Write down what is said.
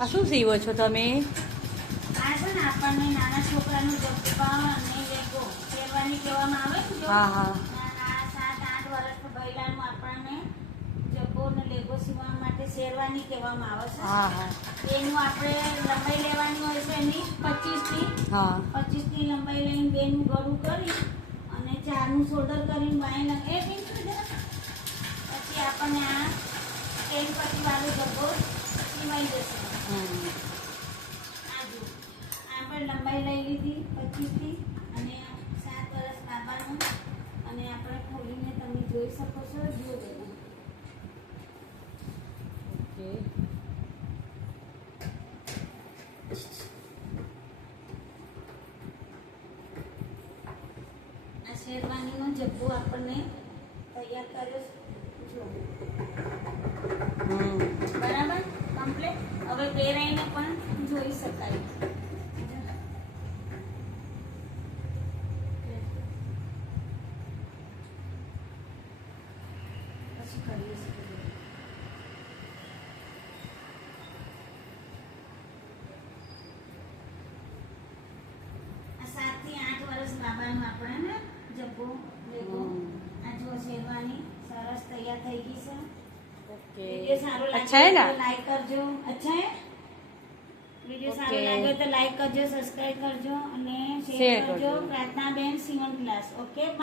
આ શું સીવો છો તમે? આ છે ને આપણને નાના છોકરાનું જબ્બા અને લેગો શેરવાની કહેવામાં આવે ને જો. હા હા. આ 7-8 વર્ષનું બૈરાનું આપણને જબ્બો અને લેગો સીવવા માટે શેરવાની કહેવામાં આવે છે. હા હા. એનું આપણે લંબાઈ લેવાની હોય છે એની 25 થી. હા 25 ની લંબાઈ લઈને બેનું ગળું કરી અને 4 નું શોલ્ડર કરીને બાય એ પછી આપણને આ 10 પટ્ટી વાળો જબ્બો સીવાઈ જશે. આ જો આપણે લંબાઈ લઈ લીધી 25 થી અને 7 વર્ષ બાબાનું અને આપણે ખોલીને તમે જોઈ શકો છો. જુઓ બેટા. ઓકે. આ શેરવાનીનો જબ્બો આપણને તૈયાર કર્યો છે. જુઓ. બરાબર કમ્પ્લીટ. હવે પહેરાઈને પણ જોઈ શકાય. પછી કરીએ છીએ. આ 7 થી 8 વર્ષ બાબાનું આપણે ને જબ્બો લેગો આ જો શેરવાની સરસ તૈયાર થઈ ગઈ છે. ઓકે. વિડિયો સારો अच्छा है લાગે ना? તો લાઈક કરજો. અચ્છા હે? વિડિયો સારો Okay. લાગે તો લાઈક કરજો, સબસ્ક્રાઇબ કરજો અને શેર શેર કરજો. કરજો. પ્રાર્થના બેન સીવણ ક્લાસ. ઓકે.